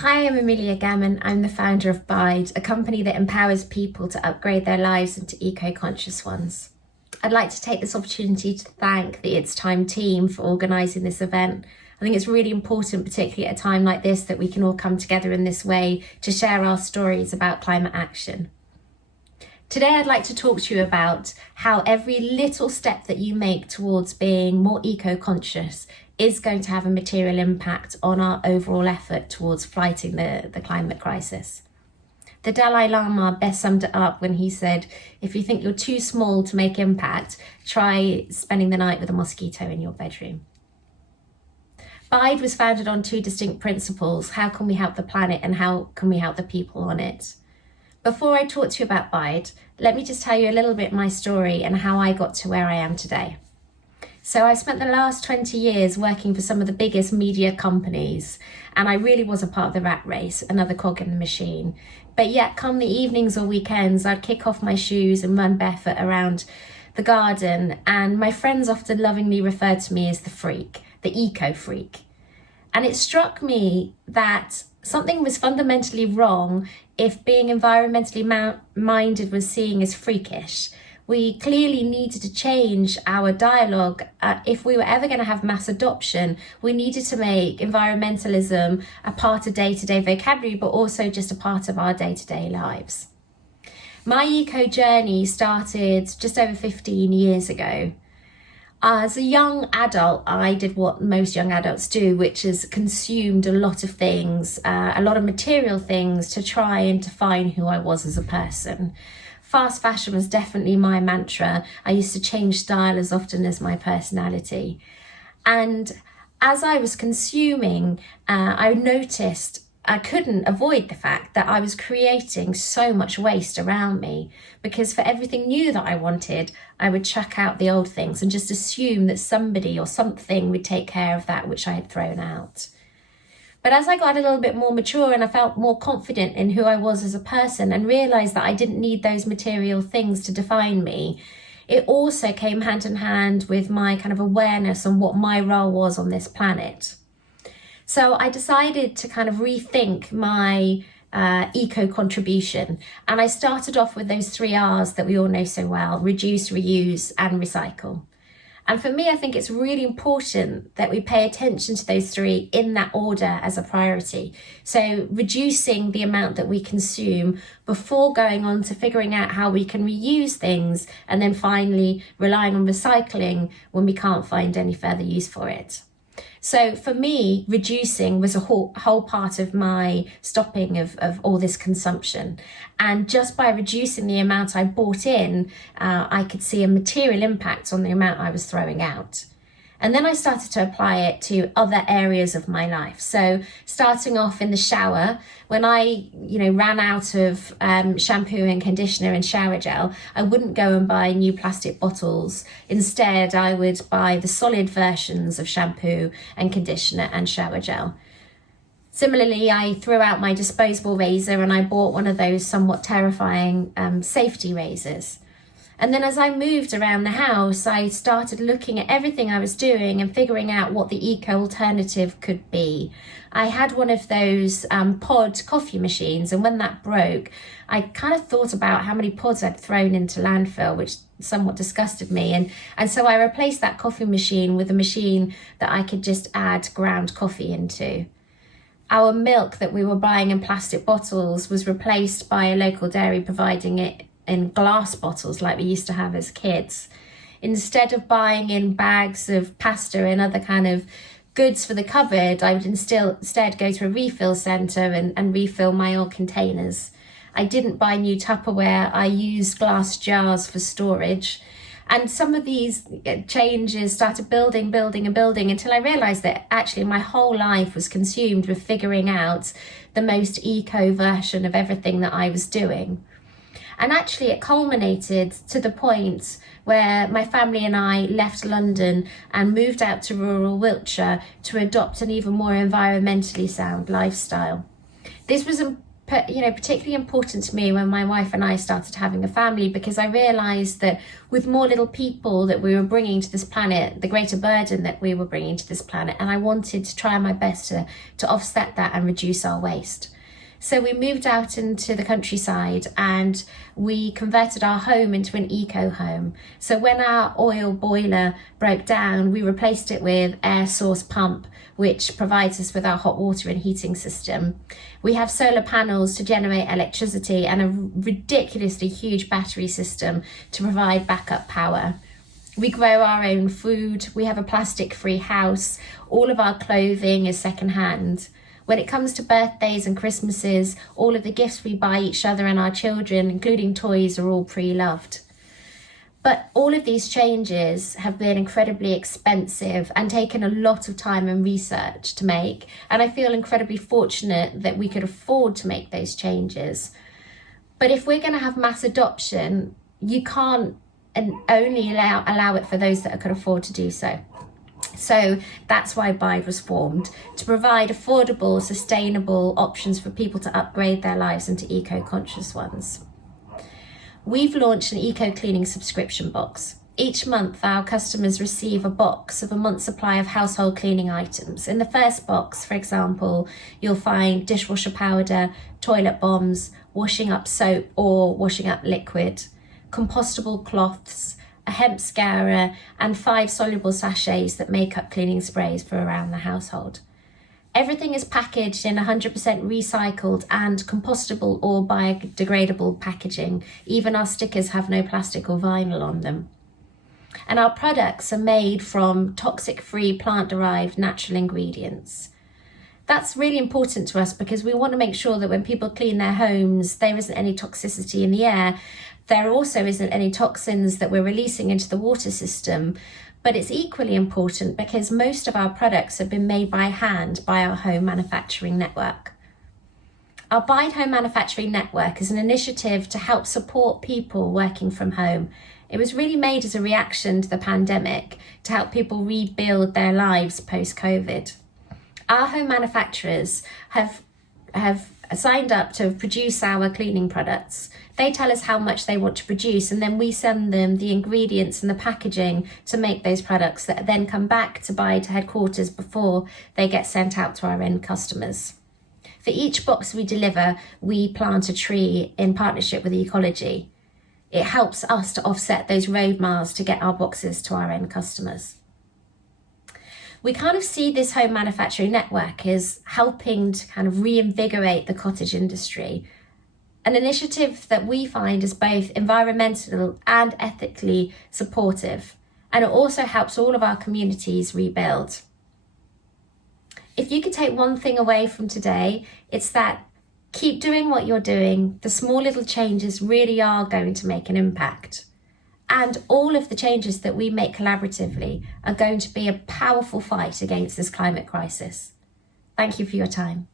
Hi, I'm Amelia Gammon. I'm the founder of Bide, a company that empowers people to upgrade their lives into eco-conscious ones. I'd like to take this opportunity to thank the It's Time team for organising this event. I think it's really important, particularly at a time like this, that we can all come together in this way to share our stories about climate action. Today, I'd like to talk to you about how every little step that you make towards being more eco-conscious is going to have a material impact on our overall effort towards fighting the climate crisis. The Dalai Lama best summed it up when he said, if you think you're too small to make impact, try spending the night with a mosquito in your bedroom. Bide was founded on two distinct principles: how can we help the planet and how can we help the people on it? Before I talk to you about Bide, let me just tell you a little bit my story and how I got to where I am today. So I spent the last 20 years working for some of the biggest media companies, and I really was a part of the rat race, another cog in the machine. But yet, come the evenings or weekends, I'd kick off my shoes and run barefoot around the garden, and my friends often lovingly referred to me as the freak, the eco freak. And it struck me that something was fundamentally wrong if being environmentally minded was seen as freakish. We clearly needed to change our dialogue. If we were ever going to have mass adoption, we needed to make environmentalism a part of day-to-day vocabulary, but also just a part of our day-to-day lives. My eco journey started just over 15 years ago. As a young adult, I did what most young adults do, which is consumed a lot of things, a lot of material things to try and define who I was as a person. Fast fashion was definitely my mantra. I used to change style as often as my personality. And as I was consuming, I noticed I couldn't avoid the fact that I was creating so much waste around me, because for everything new that I wanted, I would chuck out the old things and just assume that somebody or something would take care of that which I had thrown out. But as I got a little bit more mature and I felt more confident in who I was as a person and realised that I didn't need those material things to define me, it also came hand in hand with my kind of awareness on what my role was on this planet. So I decided to kind of rethink my eco contribution, and I started off with those 3 R's that we all know so well: reduce, reuse and recycle. And for me, I think it's really important that we pay attention to those 3 in that order as a priority. So reducing the amount that we consume before going on to figuring out how we can reuse things, and then finally relying on recycling when we can't find any further use for it. So for me, reducing was a whole part of my stopping of all this consumption. And just by reducing the amount I bought in, I could see a material impact on the amount I was throwing out. And then I started to apply it to other areas of my life. So starting off in the shower, when I, ran out of shampoo and conditioner and shower gel, I wouldn't go and buy new plastic bottles. Instead, I would buy the solid versions of shampoo and conditioner and shower gel. Similarly, I threw out my disposable razor and I bought one of those somewhat terrifying safety razors. And then as I moved around the house, I started looking at everything I was doing and figuring out what the eco alternative could be. I had one of those pod coffee machines, and when that broke, I kind of thought about how many pods I'd thrown into landfill, which somewhat disgusted me. And so I replaced that coffee machine with a machine that I could just add ground coffee into. Our milk that we were buying in plastic bottles was replaced by a local dairy providing it in glass bottles like we used to have as kids. Instead of buying in bags of pasta and other kind of goods for the cupboard, I would instead go to a refill centre and refill my old containers. I didn't buy new Tupperware, I used glass jars for storage. And some of these changes started building until I realised that actually my whole life was consumed with figuring out the most eco version of everything that I was doing. And actually it culminated to the point where my family and I left London and moved out to rural Wiltshire to adopt an even more environmentally sound lifestyle. This was particularly important to me when my wife and I started having a family, because I realised that with more little people that we were bringing to this planet, the greater burden that we were bringing to this planet, and I wanted to try my best to offset that and reduce our waste. So we moved out into the countryside and we converted our home into an eco home. So when our oil boiler broke down, we replaced it with air source pump, which provides us with our hot water and heating system. We have solar panels to generate electricity and a ridiculously huge battery system to provide backup power. We grow our own food. We have a plastic-free house. All of our clothing is secondhand. When it comes to birthdays and Christmases, all of the gifts we buy each other and our children, including toys, are all pre-loved. But all of these changes have been incredibly expensive and taken a lot of time and research to make. And I feel incredibly fortunate that we could afford to make those changes. But if we're going to have mass adoption, you can't only allow it for those that can afford to do so. So that's why Bide was formed, to provide affordable, sustainable options for people to upgrade their lives into eco-conscious ones. We've launched an eco-cleaning subscription box. Each month, our customers receive a box of a month's supply of household cleaning items. In the first box, for example, you'll find dishwasher powder, toilet bombs, washing up soap or washing up liquid, compostable cloths, a hemp scourer, and 5 soluble sachets that make up cleaning sprays for around the household. Everything is packaged in 100% recycled and compostable or biodegradable packaging. Even our stickers have no plastic or vinyl on them. And our products are made from toxic-free, plant-derived natural ingredients. That's really important to us because we want to make sure that when people clean their homes, there isn't any toxicity in the air. There also isn't any toxins that we're releasing into the water system. But it's equally important because most of our products have been made by hand by our home manufacturing network. Our Bide Home Manufacturing Network is an initiative to help support people working from home. It was really made as a reaction to the pandemic to help people rebuild their lives post-COVID. Our home manufacturers have signed up to produce our cleaning products. They tell us how much they want to produce, and then we send them the ingredients and the packaging to make those products that then come back to Bide headquarters before they get sent out to our end customers. For each box we deliver, we plant a tree in partnership with Ecologi. It helps us to offset those road miles to get our boxes to our end customers. We kind of see this home manufacturing network as helping to kind of reinvigorate the cottage industry, an initiative that we find is both environmental and ethically supportive, and it also helps all of our communities rebuild. If you could take one thing away from today, it's that keep doing what you're doing. The small little changes really are going to make an impact. And all of the changes that we make collaboratively are going to be a powerful fight against this climate crisis. Thank you for your time.